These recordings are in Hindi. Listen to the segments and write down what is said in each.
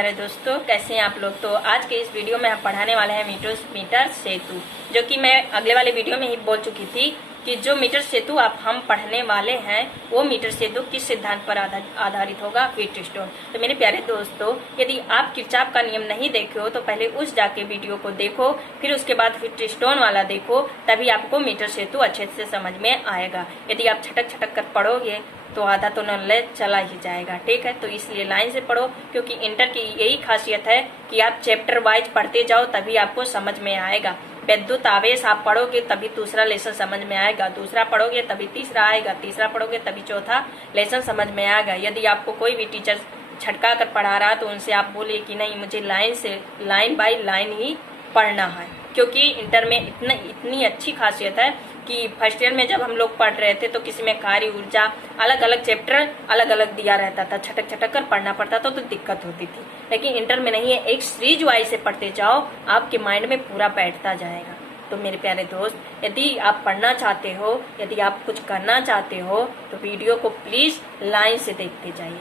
प्यारे दोस्तों, कैसे हैं आप लोग। तो आज के इस वीडियो में हम पढ़ाने वाले हैं मीटर सेतु, जो कि मैं अगले वाले वीडियो में ही बोल चुकी थी कि जो मीटर सेतु हम पढ़ने वाले हैं वो मीटर सेतु किस सिद्धांत पर आधारित होगा, व्हीटस्टोन। तो मेरे प्यारे दोस्तों, यदि आप किरचॉफ का नियम नहीं देखे हो तो पहले उस जाके वीडियो को देखो, फिर उसके बाद व्हीटस्टोन वाला देखो, तभी आपको मीटर सेतु अच्छे से समझ में आएगा। यदि आप छटक कर पढ़ोगे तो आधा तो नॉलेज चला ही जाएगा। ठीक है, तो इसलिए लाइन से पढ़ो, क्योंकि इंटर की यही खासियत है कि आप चैप्टर वाइज पढ़ते जाओ तभी आपको समझ में आएगा। विद्युत आवेश आप पढ़ोगे तभी दूसरा लेसन समझ में आएगा, दूसरा पढ़ोगे तभी तीसरा आएगा, तीसरा पढ़ोगे तभी चौथा लेसन समझ में आएगा। यदि आपको कोई भी टीचर छटका कर पढ़ा रहा तो उनसे आप बोलिए कि नहीं, मुझे लाइन बाय लाइन ही पढ़ना है, क्योंकि इंटर में इतनी अच्छी खासियत है कि फर्स्ट ईयर में जब हम लोग पढ़ रहे थे तो किसी में कार्य ऊर्जा अलग अलग चैप्टर अलग अलग दिया रहता था, छटक कर पढ़ना पड़ता था तो दिक्कत होती थी। लेकिन इंटर में नहीं है, एक सीरीज वाइज से पढ़ते जाओ, आपके माइंड में पूरा बैठता जाएगा। तो मेरे प्यारे दोस्त, यदि आप पढ़ना चाहते हो, यदि आप कुछ करना चाहते हो तो वीडियो को प्लीज लाइन से देखते जाइए।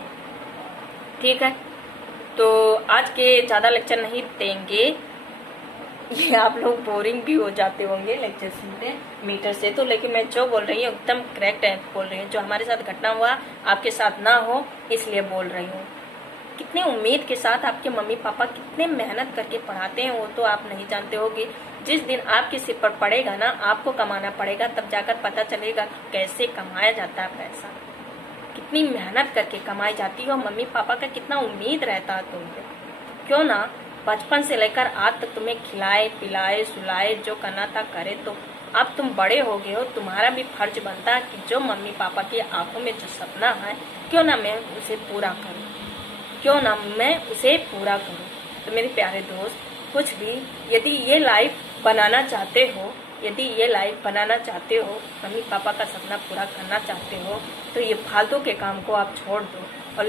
ठीक है, तो आज के ज्यादा लेक्चर नहीं देंगे, ये आप लोग बोरिंग भी हो जाते होंगे लेक्चर सुनते मीटर से तो, लेकिन मैं जो बोल रही हूँ एकदम करेक्ट है बोल रही हूँ। जो हमारे साथ घटना हुआ आपके साथ ना हो इसलिए बोल रही हूँ। कितने उम्मीद के साथ आपके मम्मी पापा कितने मेहनत करके पढ़ाते हैं वो तो आप नहीं जानते होगे। जिस दिन आपके सिर पर पड़ेगा ना, आपको कमाना पड़ेगा, तब जाकर पता चलेगा कि कैसे कमाया जाता है पैसा, कितनी मेहनत करके कमाई जाती है और मम्मी पापा का कितना उम्मीद रहता है तुम पे। क्यों ना बचपन से लेकर आज तक तुम्हें खिलाए पिलाए सुलाए, जो करना था करे। तो अब तुम बड़े हो गए हो, तुम्हारा भी फर्ज बनता है कि जो मम्मी पापा की आंखों में जो सपना है, क्यों ना मैं उसे पूरा करूं, क्यों ना मैं उसे पूरा करूं। तो मेरे प्यारे दोस्त, कुछ भी यदि ये लाइफ बनाना चाहते हो, यदि ये लाइफ बनाना चाहते हो, मम्मी पापा का सपना पूरा करना चाहते हो, तो ये फालतू के काम को आप छोड़ दो और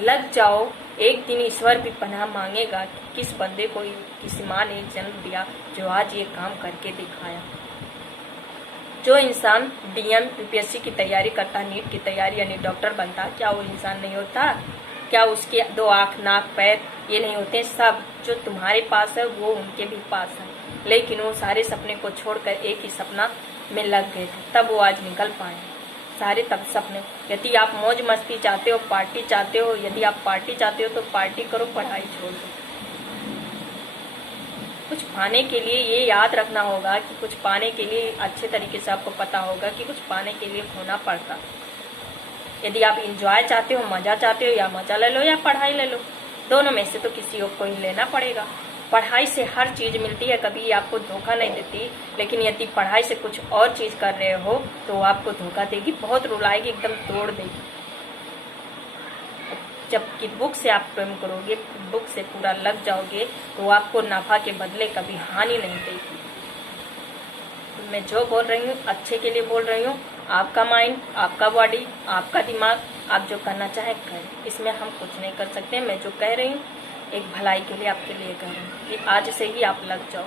लग जाओ। एक दिन ईश्वर भी पनाह मांगेगा कि किस बंदे को किसी माँ ने जन्म दिया जो आज ये काम करके दिखाया। जो इंसान डीएम यूपीएससी की तैयारी करता, नीट की तैयारी यानी डॉक्टर बनता, क्या वो इंसान नहीं होता? क्या उसके 2 आँख नाक पैर ये नहीं होते? सब जो तुम्हारे पास है वो उनके भी पास है, लेकिन वो सारे सपने को छोड़कर एक ही सपना में लग गए थे, तब वो आज निकल पाए सारे तब सपने। यदि आप मौज मस्ती चाहते हो, पार्टी चाहते हो, यदि आप पार्टी चाहते हो तो पार्टी करो, पढ़ाई छोड़ दो। कुछ पाने के लिए ये याद रखना होगा कि कुछ पाने के लिए अच्छे तरीके से आपको पता होगा कि कुछ पाने के लिए खोना पड़ता। यदि आप इंजॉय चाहते हो, मजा चाहते हो, या मजा ले लो या पढ़ाई ले लो, दोनों में से तो किसी को ही लेना पड़ेगा। पढ़ाई से हर चीज मिलती है, कभी आपको धोखा नहीं देती, लेकिन यदि पढ़ाई से कुछ और चीज कर रहे हो तो आपको धोखा देगी, बहुत रुलाएगी, एकदम तोड़ देगी। जबकि बुक से आप प्रेम करोगे, बुक से पूरा लग जाओगे, तो आपको नफा के बदले कभी हानि नहीं देगी। मैं जो बोल रही हूँ अच्छे के लिए बोल रही हूँ। आपका माइंड, आपका बॉडी, आपका दिमाग, आप जो करना चाहें करें, इसमें हम कुछ नहीं कर सकते। मैं जो कह रही हूँ एक भलाई के लिए आपके लिए कह रही हूँ कि आज से ही आप लग जाओ।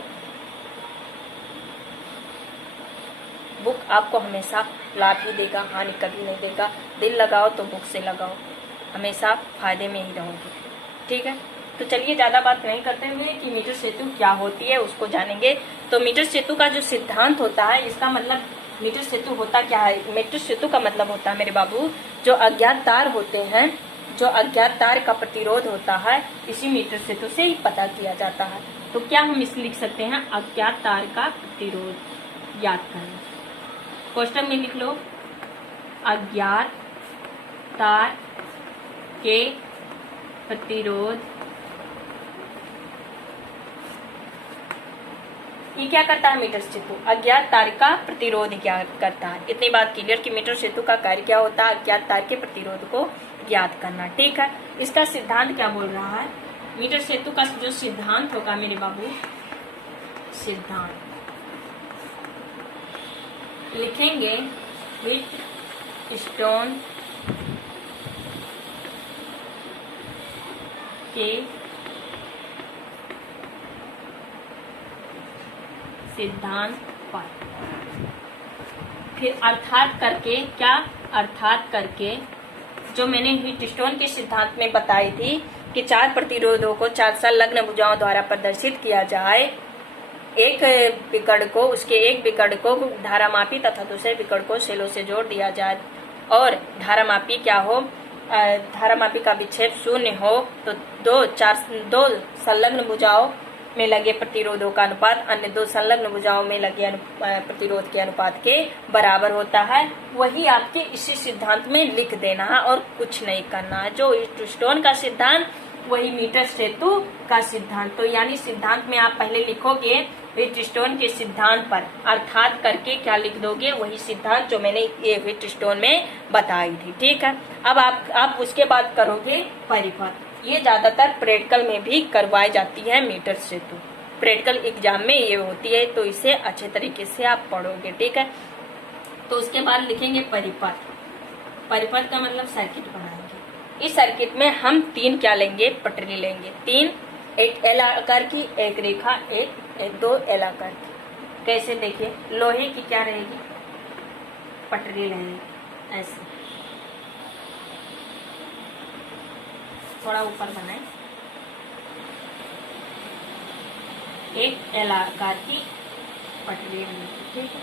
बुक आपको हमेशा लाभ ही देगा, हानि कभी नहीं देगा। दिल लगाओ तो बुक से लगाओ, हमेशा फायदे में ही रहोगे। ठीक है, तो चलिए ज़्यादा बात नहीं करते हुए कि मीटर सेतु क्या होती है उसको जानेंगे। तो मीटर सेतु का जो सिद्धांत होता है, इसका मतलब मीटर सेतु होता क्या है? मीटर सेतु का मतलब होता है मेरे बाबू, जो अज्ञात तार होते हैं, जो अज्ञात तार का प्रतिरोध होता है, इसी मीटर सेतु से ही पता किया जाता है। तो क्या हम इसे लिख सकते हैं? अज्ञात तार का प्रतिरोध। याद करना, क्वेश्चन में लिख लो, अज्ञात तार के प्रतिरोध। ये क्या करता है मीटर सेतु? अज्ञात तार का प्रतिरोध क्या करता है? इतनी बात क्लियर कि मीटर सेतु का कार्य क्या होता है? अज्ञात तार के प्रतिरोध को ज्ञात करना। ठीक है, इसका सिद्धांत क्या बोल रहा है? मीटर सेतु का जो सिद्धांत होगा मेरे बाबू, सिद्धांत लिखेंगे व्हीटस्टोन के सिद्धांत पर, फिर अर्थात करके, क्या अर्थात करके जो मैंने व्हीटस्टोन के सिद्धांत में बताई थी कि 4 प्रतिरोधों को 4 संलग्न भुजाओं द्वारा प्रदर्शित किया जाए। एक विकर्ण को उसके एक विकर्ण को धारामापी तथा दूसरे विकर्ण को सेलों से जोड़ दिया जाए और धारामापी क्या हो, धारामापी का विक्षेप 0 हो तो दो संलग्न भुजाओं में लगे प्रतिरोधों का अनुपात अन्य 2 संलग्न भुजाओं में लगे प्रतिरोध के अनुपात के बराबर होता है। वही आपके इसी सिद्धांत में लिख देना है और कुछ नहीं करना है। जो व्हिटस्टोन का सिद्धांत वही मीटर सेतु का सिद्धांत। तो यानी सिद्धांत में आप पहले लिखोगे व्हिटस्टोन के सिद्धांत पर, अर्थात करके क्या लिख दोगे, वही सिद्धांत जो मैंने ये व्हिटस्टोन में बताई थी। ठीक है, अब आप उसके बाद करोगे परिपथ। ये ज्यादातर प्रैक्टिकल में भी करवाई जाती है मीटर सेतु, प्रैक्टिकल एग्जाम में ये होती है, तो इसे अच्छे तरीके से आप पढ़ोगे। ठीक है, तो उसके बाद लिखेंगे परिपथ। परिपथ का मतलब सर्किट बनाएंगे। इस सर्किट में हम 3 क्या लेंगे, पटरी लेंगे। 3, एक एल आकार की, एक रेखा, एक 2 एल आकार की। कैसे देखिए, लोहे की क्या रहेगी, पटरी रहेगी ऐसे, थोड़ा ऊपर बनाए। एक एल आकार की पटरी रहेगी। ठीक है,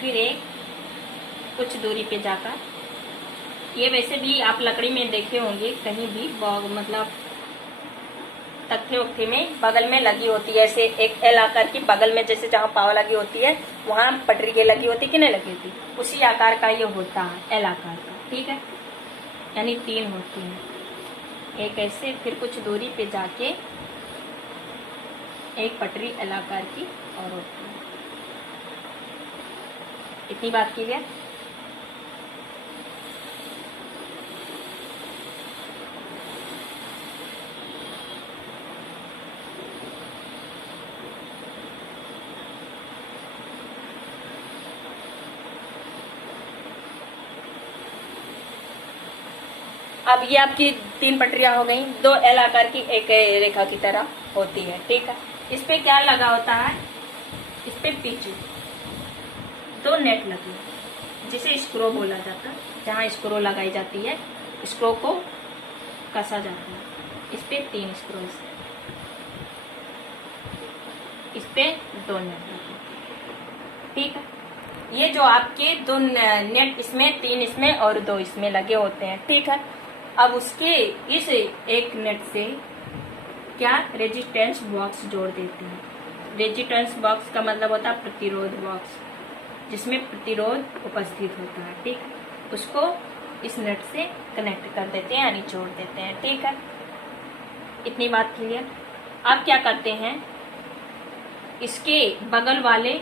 फिर एक कुछ दूरी पे जाकर, ये वैसे भी आप लकड़ी में देखे होंगे कहीं भी, मतलब तख्ते वक्ते में बगल में लगी होती है, ऐसे एक एल आकार की बगल में, जैसे जहाँ पाव लगी होती है वहां पटरी के लगी होती कि नहीं लगी होती, उसी आकार का ये होता है, एल आकार का। ठीक है, यानी 3 होती हैं, एक ऐसे, फिर कुछ दूरी पे जाके एक पटरी एल आकार की और होती है। इतनी बात की है। अब ये आपकी 3 पटरियां हो गई, 2 एल आकार की एक रेखा की तरह होती है। ठीक है, इस पे क्या लगा होता है, इस पे पीछे 2 नेट लगे, जिसे स्क्रू बोला जाता है, जहाँ स्क्रू लगाई जाती है, स्क्रू को कसा जाता है। इस पे 3 स्क्रू, इस पे 2 नेट लगे। ठीक है, ये जो आपके 2 नेट इसमें, 3 इसमें और 2 इसमें लगे होते हैं। ठीक है, अब उसके इस एक नेट से क्या रेजिस्टेंस बॉक्स जोड़ देते हैं। रेजिस्टेंस बॉक्स का मतलब होता है प्रतिरोध बॉक्स, जिसमें प्रतिरोध उपस्थित होता है। ठीक, उसको इस नेट से कनेक्ट कर देते हैं, यानी जोड़ देते हैं। ठीक है, इतनी बात क्लियर। अब क्या करते हैं, इसके बगल वाले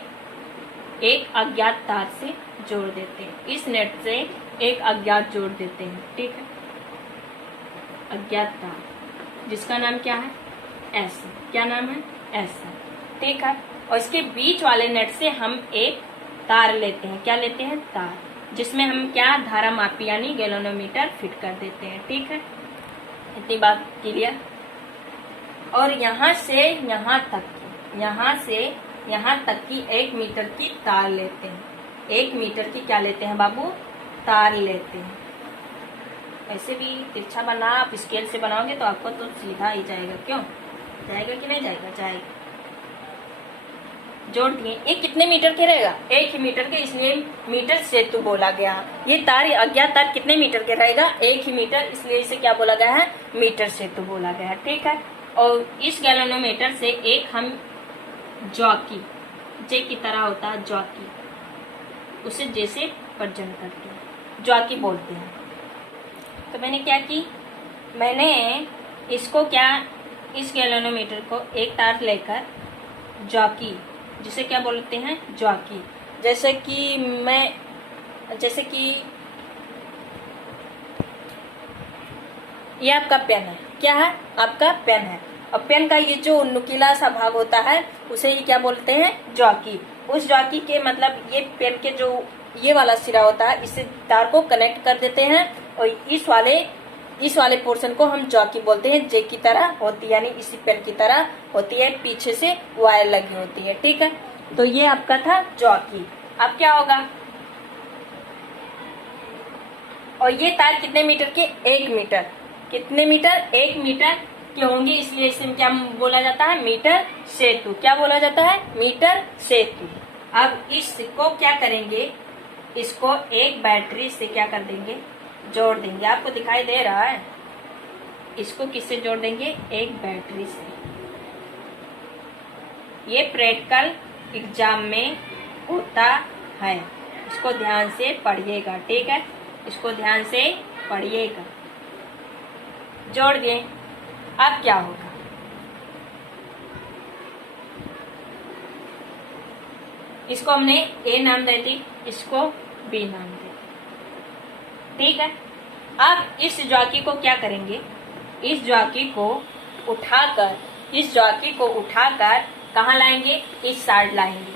एक अज्ञात तार से जोड़ देते हैं, इस नेट से एक अज्ञात जोड़ देते हैं। ठीक है, अज्ञात तार जिसका नाम क्या है, एस। क्या नाम है, एस। ठीक है, और इसके बीच वाले नेट से हम एक तार लेते हैं। क्या लेते हैं, तार, जिसमें हम क्या धारा मापी यानी गैल्वेनोमीटर फिट कर देते हैं। ठीक है, इतनी बात क्लियर। और यहाँ से यहाँ तक की 1 मीटर की तार लेते हैं। 1 मीटर की क्या लेते हैं बाबू, तार लेते हैं। ऐसे भी तिरछा बना, आप स्केल से बनाओगे तो आपको तो सीधा ही जाएगा। क्यों जाएगा कि नहीं जाएगा, जाएगा। जोड़ दिए, ये कितने मीटर के रहेगा, 1 ही मीटर के, इसलिए मीटर सेतु बोला गया। ये तार, अज्ञात तार कितने मीटर के रहेगा, 1 ही मीटर, इसलिए इसे क्या बोला गया है, मीटर सेतु बोला गया है। ठीक है, और इस गैल्वेनोमीटर से एक हम जॉकी, जे की तरह होता है जॉकी, उसे जैसे प्रजन करते हैं, जॉकी बोलते हैं। तो मैंने क्या की, मैंने इसको क्या, इस गैल्वेनोमीटर को एक तार लेकर जॉकी, जिसे क्या बोलते हैं, जॉकी, जैसे कि ये आपका पेन है, क्या है, आपका पेन है, और पेन का ये जो नुकीला सा भाग होता है उसे ही क्या बोलते हैं, जॉकी। उस जॉकी के मतलब ये पेन के जो ये वाला सिरा होता है, इसे तार को कनेक्ट कर देते हैं, और इस वाले पोर्शन को हम जॉकी बोलते हैं, जे की तरह होती है, यानी इसी पेन की तरह होती है, पीछे से वायर लगी होती है। ठीक है, तो ये आपका था जॉकी। अब क्या होगा, और ये तार कितने मीटर के? 1 मीटर। कितने मीटर? 1 मीटर के होंगे, इसलिए इसे क्या बोला जाता है? मीटर सेतु। क्या बोला जाता है? मीटर सेतु। अब इसको क्या करेंगे? इसको एक बैटरी से क्या कर देंगे? जोड़ देंगे। आपको दिखाई दे रहा है? इसको किससे जोड़ देंगे? एक बैटरी से। ये प्रैक्टिकल एग्जाम में होता है, इसको ध्यान से पढ़िएगा, ठीक है? इसको ध्यान से पढ़िएगा। जोड़ दिए। अब क्या होगा? इसको हमने ए नाम दे दी, इसको बी नाम दे, ठीक है? अब इस जॉकी को क्या करेंगे? इस जॉकी को उठाकर कहाँ लाएंगे? इस साइड लाएंगे।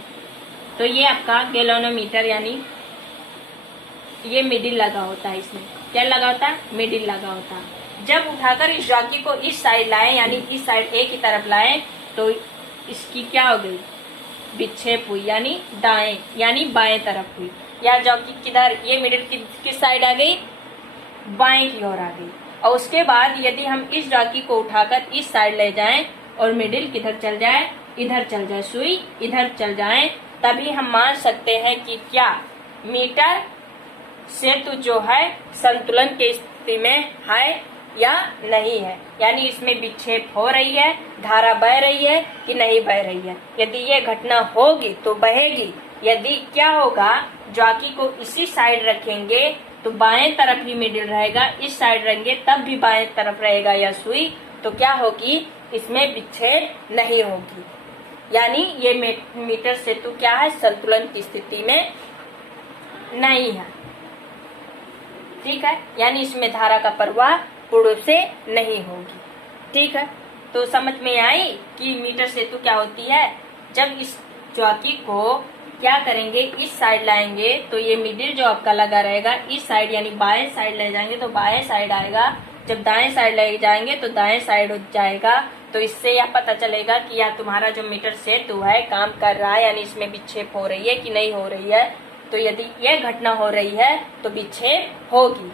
तो ये आपका गैल्वेनोमीटर, यानी ये मिडिल लगा होता है। इसमें क्या लगा होता है? मिडिल लगा होता है। जब उठाकर इस जॉकी को इस साइड लाएं, यानी इस साइड ए की तरफ लाएं, तो इसकी क्या हो गई? विक्षेप हुई, यानी दाएं यानी बाएं तरफ हुई। या जॉकी किधर? ये मिडिल किस साइड आ गई? बाएं की ओर आ गई। और उसके बाद यदि हम इस जॉकी को उठाकर इस साइड ले जाएं और मिडिल किधर चल जाए? इधर चल जाए, सुई इधर चल जाए, तभी हम मान सकते हैं कि क्या मीटर सेतु जो है संतुलन की स्थिति में है या नहीं है, यानी इसमें विक्षेप हो रही है, धारा बह रही है कि नहीं बह रही है। यदि ये घटना होगी तो बहेगी। यदि क्या होगा? जॉकी को इसी साइड रखेंगे तो बाएं तरफ ही मिडिल रहेगा, इस साइड रहेंगे तब भी बाएं तरफ रहेगा या सुई, तो क्या होगी? इसमें विक्षेप नहीं होगी। यानी ये मीटर सेतु क्या है? संतुलन की स्थिति में नहीं है, ठीक है? यानी इसमें धारा का प्रवाह पूर्ण रूप से नहीं होगी, ठीक है? तो समझ में आई कि मीटर सेतु क्या होती है? जब इस जॉकी को क्या करेंगे? इस साइड लाएंगे तो ये मिडिल जो आपका लगा रहेगा इस साइड, यानी बाएं साइड ले जाएंगे तो बाएं साइड आएगा। जब दाएं साइड ले जाएंगे तो दाएं साइड हो जाएगा। तो इससे यह पता चलेगा कि या तुम्हारा जो मीटर सेतु है काम कर रहा है, यानी इसमें विक्षेप हो रही है कि नहीं हो रही है। तो यदि यह घटना हो रही है तो विक्षेप होगी,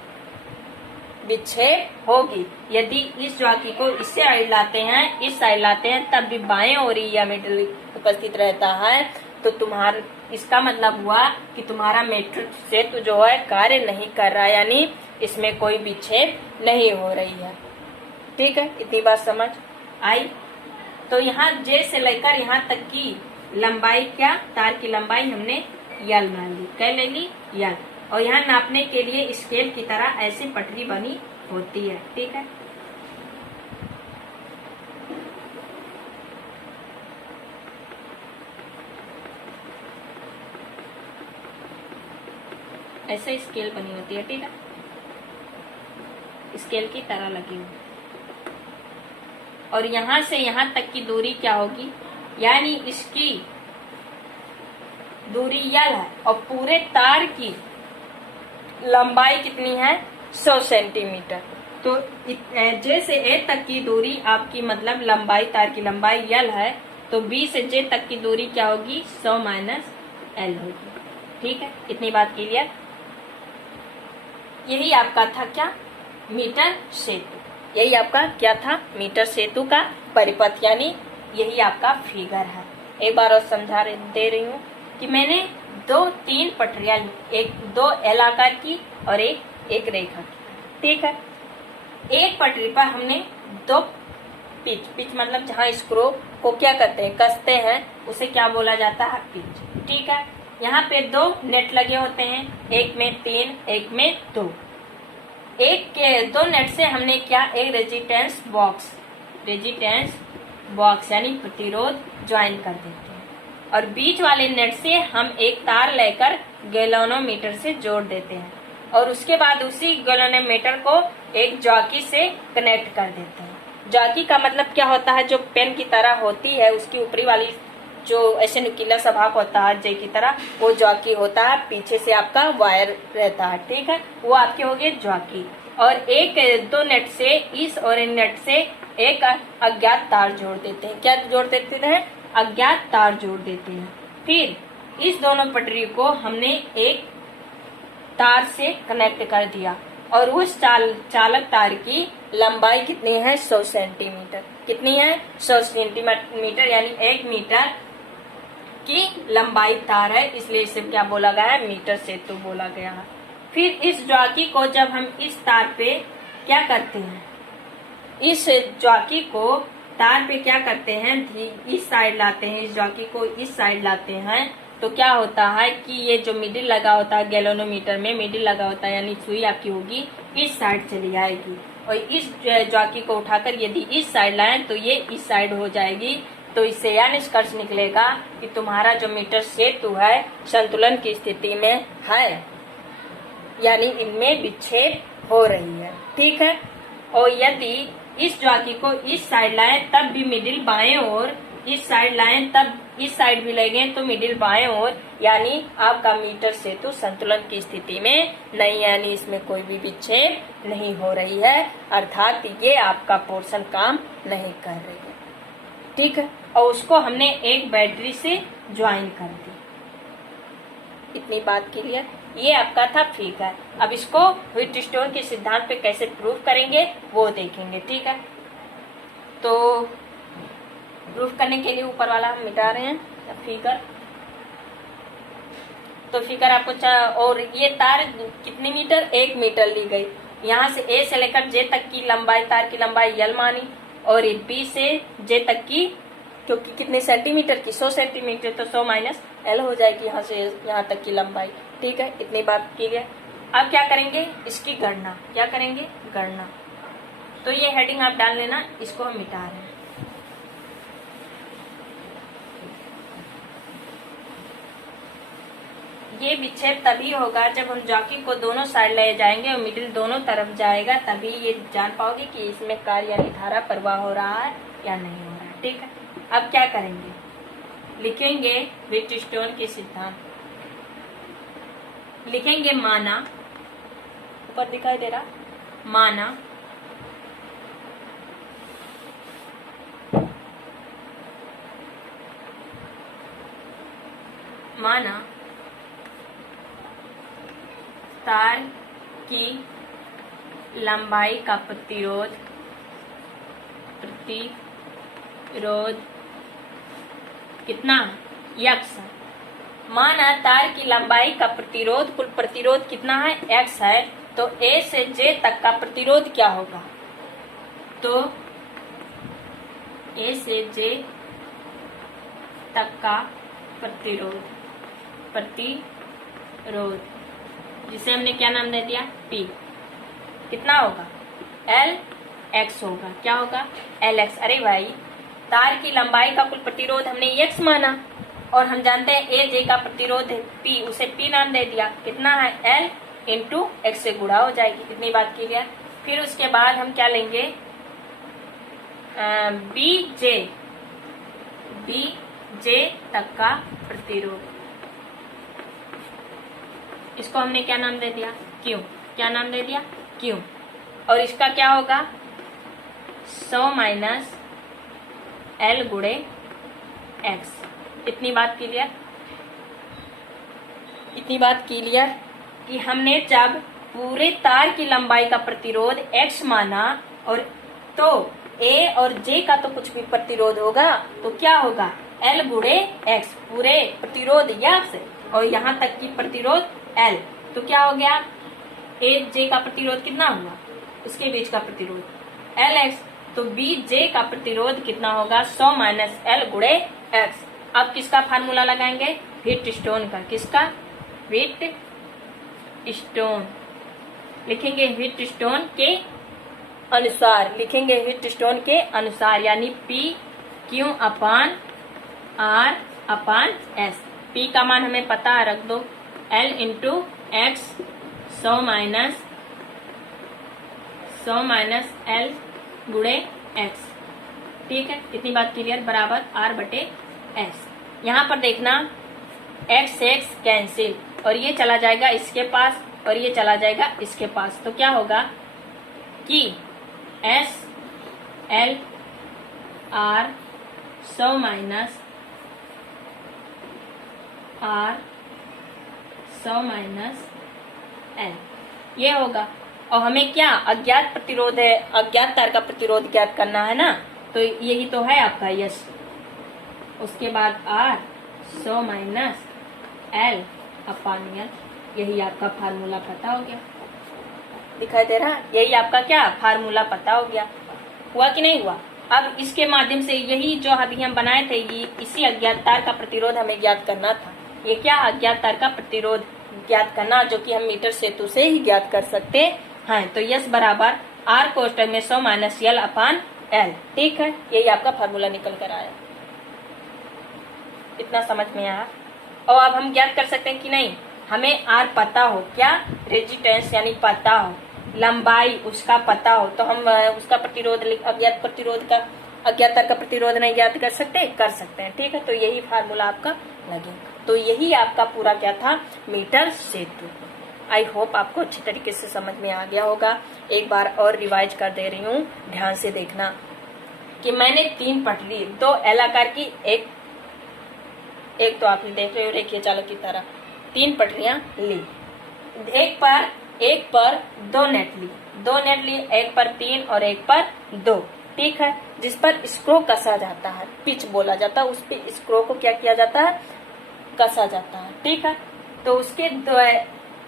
विक्षेप होगी। यदि इस जॉकी को इस साइड लाते हैं, इस साइड लाते हैं, तब भी बाएं ओर या मिडिल उपस्थित रहता है, तो तुम्हारा इसका मतलब हुआ कि तुम्हारा मीटर सेतु जो है कार्य नहीं कर रहा है, यानी इसमें कोई विक्षेप नहीं हो रही है, ठीक है? इतनी बात समझ आई? तो यहाँ जे से लेकर यहाँ तक की लंबाई, क्या तार की लंबाई हमने यल मान ली। क्या ले ली? यल। और यहाँ नापने के लिए स्केल की तरह ऐसी पटरी बनी होती है, ठीक है? ऐसे स्केल बनी होती है, ठीक है? स्केल की तरह लगी हुई। और यहाँ से यहाँ तक की दूरी क्या होगी? यानी इसकी दूरी यल है और पूरे तार की लंबाई कितनी है? 100 सेंटीमीटर। तो जे से ए तक की दूरी आपकी मतलब लंबाई, तार की लंबाई यल है, तो बी से जे तक की दूरी क्या होगी? 100 माइनस एल होगी, ठीक है? इतनी बात क्लियर? यही आपका था क्या? मीटर सेतु। यही आपका क्या था? मीटर सेतु का परिपथ, यानी यही आपका फिगर है। एक बार और समझा दे रही हूँ कि मैंने 2-3 पटरियां, एक 2 एल आकार की और एक रेखा की, ठीक है? एक पटरी पर हमने 2 पिच मतलब जहाँ स्क्रू को क्या करते हैं? कसते हैं, उसे क्या बोला जाता है? पिच, ठीक है? यहाँ पे 2 नेट लगे होते हैं, एक में 3, एक में 2। एक के 2 नेट से हमने क्या? एक रेजिस्टेंस बॉक्स यानी प्रतिरोध ज्वाइन कर देते हैं, और बीच वाले नेट से हम एक तार लेकर गैल्वेनोमीटर से जोड़ देते हैं, और उसके बाद उसी गैल्वेनोमीटर को एक जॉकी से कनेक्ट कर देते हैं। जॉकी का मतलब क्या होता है? जो पेन की तरह होती है, उसकी ऊपरी वाली जो ऐसे नुकीला सा भाग होता है जे की तरह, वो जॉकी होता है। पीछे से आपका वायर रहता है, ठीक है? वो आपके हो गए जॉकी। और एक 2 नेट से, इस और इन नेट से एक अज्ञात तार जोड़ देते हैं। क्या जोड़ देते हैं? अज्ञात तार जोड़ देते हैं। फिर इस दोनों पटरी को हमने एक तार से कनेक्ट कर दिया, और उस चालक तार की लंबाई कितनी है? 100 सेंटीमीटर। कितनी है? 100 सेंटीमीटर, यानी 1 मीटर की लंबाई तार है, इसलिए इसे क्या बोला गया है? मीटर सेतु बोला गया है। फिर इस ज्वाकी को जब हम इस तार पे क्या करते हैं, इस ज्वाकी को तार पे क्या करते हैं, इस साइड लाते हैं, इस ज्वाकी को इस साइड लाते हैं, तो क्या होता है कि ये जो मिडिल लगा होता है गैल्वेनोमीटर में, मिडिल लगा होता है, यानी सुई आपकी होगी इस साइड चली आएगी, और इस ज्वाकी को उठाकर यदि इस साइड लाएं तो ये इस साइड हो जाएगी। तो इससे यह निष्कर्ष निकलेगा कि तुम्हारा जो मीटर सेतु है संतुलन की स्थिति में है, यानी इनमें विक्षेप हो रही है। ठीक है। और यदि इस ज्वाकी को इस साइड लाएं तब भी मिडिल बाएं ओर, इस साइड लाएं तब इस साइड भी लगें तो मिडिल बाएं ओर, यानी आपका मीटर सेतु संतुलन की स्थिति में नहीं, यानी इसमें कोई भी विक्षेप नहीं हो रही है, अर्थात ये आपका पोर्शन काम नहीं कर रही है। ठीक है। और उसको हमने एक बैटरी से ज्वाइन कर दी। इतनी बात क्लियर। ये आपका था फिगर। अब इसको व्हीटस्टोन के सिद्धांत पे कैसे प्रूफ करेंगे वो देखेंगे। ठीक है। तो प्रूफ करने के लिए ऊपर वाला हम मिटा रहे हैं फिगर। तो फिगर आपको और ये तार कितनी मीटर? 1 मीटर ली गई। यहाँ से ए से लेकर जे तक की लंबाई, तार की लंबाई यल मानी, और ये बी से जे तक की, क्योंकि कितने सेंटीमीटर की? 100 सेंटीमीटर, तो 100 माइनस एल हो जाएगी यहाँ से यहाँ तक की लंबाई। ठीक है। इतनी बात क्लियर। अब क्या करेंगे? इसकी गणना। क्या करेंगे? गणना। तो ये हेडिंग आप डाल लेना, इसको हम मिटा रहे हैं। ये विक्षेप तभी होगा जब हम ज्वाकी को दोनों साइड ले जाएंगे और मिडिल दोनों तरफ जाएगा, तभी ये जान पाओगे कि इसमें कार्य यानी धारा प्रवाह हो रहा है या नहीं हो रहा है। ठीक है। अब क्या करेंगे? लिखेंगे व्हीटस्टोन के सिद्धांत। लिखेंगे माना, ऊपर दिखाई दे रहा, माना तार की लंबाई का प्रतिरोध कितना? x। माना तार की लंबाई का प्रतिरोध, कुल प्रतिरोध कितना है? x है। तो a से j तक का प्रतिरोध क्या होगा? तो a से j तक का प्रतिरोध जिसे हमने क्या नाम दे दिया? P। कितना होगा? Lx होगा। क्या होगा? Lx। अरे भाई, तार की लंबाई का कुल प्रतिरोध हमने x माना, और हम जानते हैं ए जे का प्रतिरोध है P, उसे P नाम दे दिया। कितना है? L इंटू x से गुणा हो जाएगी। कितनी बात क्लियर। फिर उसके बाद हम क्या लेंगे? BJ तक का प्रतिरोध, इसको हमने क्या नाम दे दिया? Q। क्या नाम दे दिया? Q। और इसका क्या होगा? 100 माइनस L गुणे x। इतनी बात क्लियर। इतनी बात क्लियर कि हमने जब पूरे तार की लंबाई का प्रतिरोध x माना, और तो a और j का तो कुछ भी प्रतिरोध होगा, तो क्या होगा? L गुणे x। पूरे प्रतिरोध x और यहाँ तक की प्रतिरोध L, तो क्या हो गया? a j का प्रतिरोध कितना हुआ? उसके बीच का प्रतिरोध Lx। तो bj का प्रतिरोध कितना होगा? 100 माइनस L गुणे x। अब किसका फार्मूला लगाएंगे? व्हीटस्टोन का। किसका? व्हीटस्टोन। लिखेंगे व्हीटस्टोन के अनुसार। लिखेंगे व्हीटस्टोन के अनुसार, यानी P Q अपान R अपान S। P का मान हमें पता है, रख दो। L into x 100 minus L गुणे x। ठीक है। कितनी बात क्लियर। बराबर R बटे S। यहाँ पर देखना x कैंसिल, और ये चला जाएगा इसके पास और ये चला जाएगा इसके पास, तो क्या होगा कि S L R 100 minus R 100 minus L, ये होगा। और हमें क्या अज्ञात प्रतिरोध है, अज्ञात तार का प्रतिरोध ज्ञात करना है ना, तो यही तो है आपका यस। उसके बाद R 100 माइनस L अपान L, यही आपका फार्मूला पता हो गया। दिखाई दे रहा है? यही आपका क्या फार्मूला पता हो गया। हुआ कि नहीं हुआ? अब इसके माध्यम से यही जो अभी हम बनाए थे, ये इसी अज्ञात तार का प्रतिरोध हमें ज्ञात करना था। ये क्या अज्ञात तार का प्रतिरोध ज्ञात करना, जो कि हम मीटर सेतु से ही ज्ञात कर सकते हैं। तो यस बराबर R कोष्टक में 100 माइनस L अपान L। ठीक है, यही आपका फार्मूला निकल कर आया। इतना समझ में आया। और अब हम ज्ञात कर सकते हैं कि नहीं, हमें R पता हो, क्या रेजिस्टेंस यानी पता हो, लंबाई उसका पता हो, तो हम उसका प्रतिरोध, अज्ञात प्रतिरोध का, अज्ञात तार का प्रतिरोध नहीं ज्ञात कर सकते? कर सकते हैं। ठीक है, तो यही फार्मूला आपका लगेगा। तो यही आपका पूरा क्या था, मीटर सेतु। आई होप आपको अच्छी तरीके से समझ में आ गया होगा। एक बार और रिवाइज कर दे रही हूँ, ध्यान से देखना कि मैंने 3 पटरी, 2 एल आकार की, एक तो आप देख रहे हो रेखीय चालक की तरह 3 पटरियां ली। एक पर 2 नेट ली, 2 नेट ली, एक पर 3 और एक पर 2। ठीक है, जिस पर स्क्रू कसा जाता है, पिच बोला जाता है, उस पे स्क्रू को क्या किया जाता है, कसा जाता है। ठीक है, तो उसके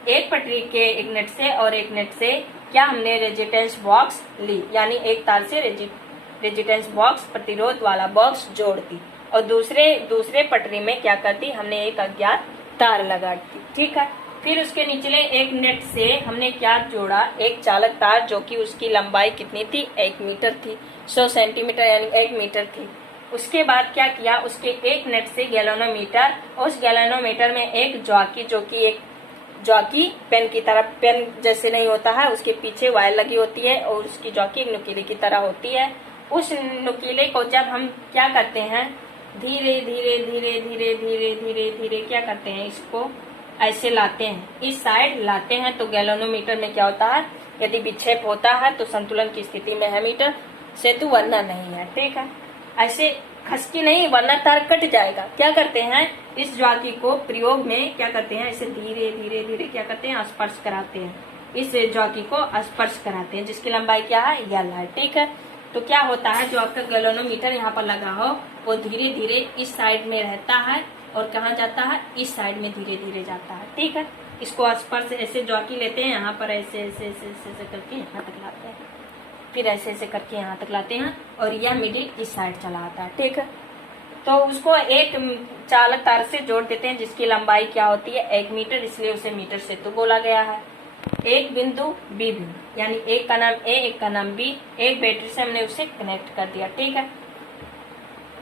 एक पटरी के एक नेट से और एक नेट से क्या हमने रेजिस्टेंस बॉक्स ली, यानी एक तार से रेजिस्टेंस बॉक्स, प्रतिरोध वाला बॉक्स जोड़ दी, और दूसरे पटरी में क्या कर दी, हमने एक अज्ञात तार लगा दी। ठीक है, फिर उसके निचले एक नेट से हमने क्या जोड़ा, एक चालक तार, जो कि उसकी लंबाई कितनी थी, 1 मीटर थी, 100 सेंटीमीटर यानी 1 मीटर थी। उसके बाद क्या किया, उसके एक नेट से गैल्वेनोमीटर, उस गैल्वेनोमीटर में एक जॉकी, जो कि एक जॉकी पेन की तरह, पेन जैसे नहीं होता है, उसके पीछे वायर लगी होती है और उसकी जॉकी एक नुकीले की तरह होती है। उस नुकीले को जब हम क्या करते हैं, धीरे धीरे धीरे धीरे धीरे धीरे धीरे क्या करते हैं, इसको ऐसे लाते हैं, इस साइड लाते हैं, तो गैल्वेनोमीटर में क्या होता है, यदि विक्षेप होता है तो संतुलन की स्थिति में है मीटर सेतु, वरना नहीं है। ठीक है, ऐसे खसकी नहीं, वरना तार कट जाएगा। क्या करते हैं, इस ज्वाकी को प्रयोग में क्या करते हैं, इसे धीरे धीरे धीरे क्या करते हैं, स्पर्श कराते हैं, इस ज्वाकी को स्पर्श कराते हैं, जिसकी लंबाई क्या है, L है। ठीक है, तो क्या होता है, जो आपका गैल्वेनोमीटर यहाँ पर लगा हो, वो धीरे धीरे इस साइड में रहता है और कहाँ जाता है, इस साइड में धीरे धीरे जाता है। ठीक है, इसको स्पर्श ऐसे जॉकी लेते हैं, यहाँ पर ऐसे ऐसे ऐसे ऐसे, ऐसे करके यहाँ तक लाते हैं, फिर ऐसे ऐसे करके यहाँ तक लाते हैं, और यह मिडिल इस साइड चला आता है। ठीक है, तो उसको एक चालक तार से जोड़ देते हैं, जिसकी लंबाई क्या होती है, 1 मीटर, इसलिए उसे मीटर सेतु बोला गया है। एक बिंदु बी बिंदु, यानी एक का नाम ए, एक का नाम बी, एक बैटरी से हमने उसे कनेक्ट कर दिया। ठीक है,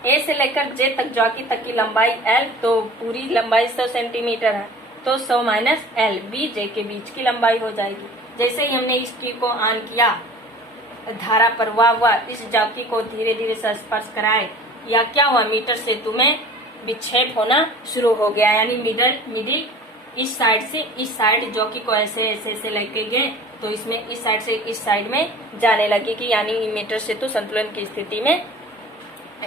ए से लेकर जे तक जॉकी तक की लंबाई L, तो पूरी लंबाई 100 सेंटीमीटर है, तो 100 माइनस L, बी जे के बीच की लंबाई हो जाएगी। जैसे ही हमने इस की को ऑन किया, धारा प्रवाह हुआ, इस जॉकी को धीरे धीरे स्पर्श कराए, या क्या हुआ, मीटर सेतु में विक्षेप होना शुरू हो गया, यानी मिडिल इस साइड से इस साइड जॉकी को ऐसे ऐसे ऐसे लेके गए, तो इसमें इस साइड से इस साइड में जाने लगी, कि यानी मीटर सेतु संतुलन की स्थिति में,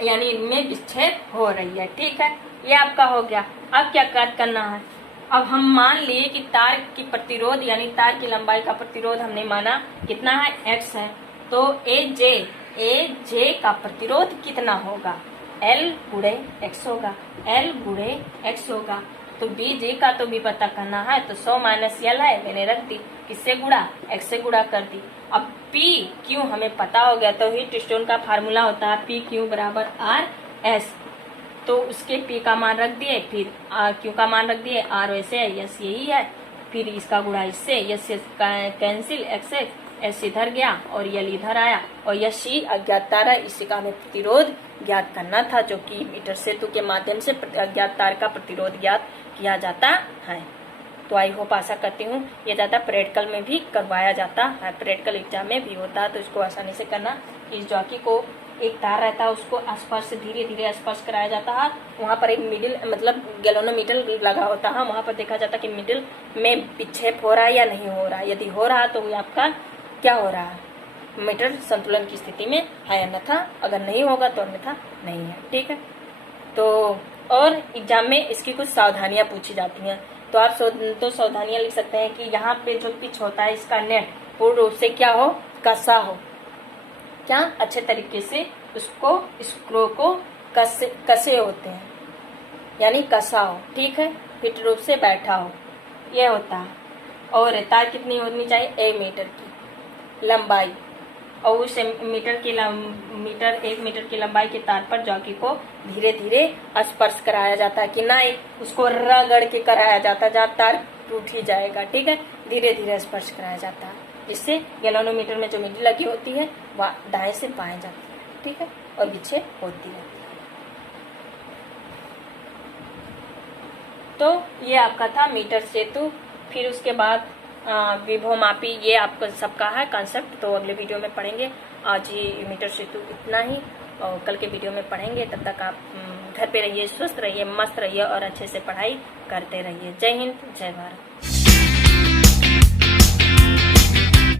यानी इनमें विक्षेप हो रही है। ठीक है, ये आपका हो गया। अब क्या करना है, अब हम मान लिए कि तार की प्रतिरोध, यानी तार की लंबाई का प्रतिरोध हमने माना कितना है, X है, तो ए जे का प्रतिरोध कितना होगा, L गुणे X होगा, L गुणे X होगा। तो बी जे का तो भी पता करना है, तो 100 माइनस L है, मैंने रख दी, किससे गुणा, X से गुणा कर दी। अब P Q हमें पता हो गया, तो हीट स्टोन का फार्मूला होता है P Q बराबर R S, तो उसके P का मान रख दिए, फिर Q का मान रख दिए, R वैसे है, S यही है, फिर इसका गुणा इससे, S कैंसिल, X S इधर गया और L इधर आया, और यह C अज्ञात तार है, इसी का हमें प्रतिरोध ज्ञात करना था, जो कि मीटर सेतु के माध्यम से अज्ञात तार का प्रतिरोध ज्ञात किया जाता है। तो आई होप, आशा करती हूँ, ये ज़्यादा प्रैक्टिकल में भी करवाया जाता है, प्रैक्टिकल एग्जाम में भी होता है, तो इसको आसानी से करना। इस जॉकी को एक तार रहता है, उसको स्पर्श से धीरे धीरे स्पर्श कराया जाता है, वहाँ पर एक मिडिल मतलब गैल्वेनोमीटर लगा होता है, वहाँ पर देखा जाता है कि मिडिल में विक्षेप हो रहा है या नहीं हो रहा है। यदि हो रहा है तो ये आपका क्या हो रहा है, मीटर संतुलन की स्थिति में है, अन्यथा अगर नहीं होगा तो अन्यथा नहीं है। ठीक है, तो और एग्जाम में इसकी कुछ सावधानियां पूछी जाती हैं, तो आप तो सावधानियां लिख सकते हैं कि यहाँ पे जो पिच होता है इसका नेट, पूर्ण रूप से क्या हो, कसा हो, क्या अच्छे तरीके से उसको स्क्रू को कसे होते हैं, यानी कसा हो, ठीक है, फिट रूप से बैठा हो, ये होता है। और तार कितनी होनी चाहिए, 1 मीटर की लंबाई, और उस मीटर 1 मीटर की लंबाई के तार पर जॉकी को धीरे धीरे स्पर्श कराया जाता है, कि ना उसको रगड़ के कराया जाता है जहाँ तार टूट ही जाएगा, ठीक है, धीरे धीरे स्पर्श कराया जाता है, जिससे गैल्वेनोमीटर में जो मीटर लगी होती है वह दाएं से बाएं जाती है, ठीक है, और पीछे होती है। तो ये आपका था मीटर सेतु। फिर उसके बाद विभवमापी, ये आपको सबका है कंसेप्ट, तो अगले वीडियो में पढ़ेंगे। आज ये मीटर सेतु इतना ही, और कल के वीडियो में पढ़ेंगे। तब तक आप घर पे रहिए, स्वस्थ रहिए, मस्त रहिए और अच्छे से पढ़ाई करते रहिए। जय हिंद, जय भारत।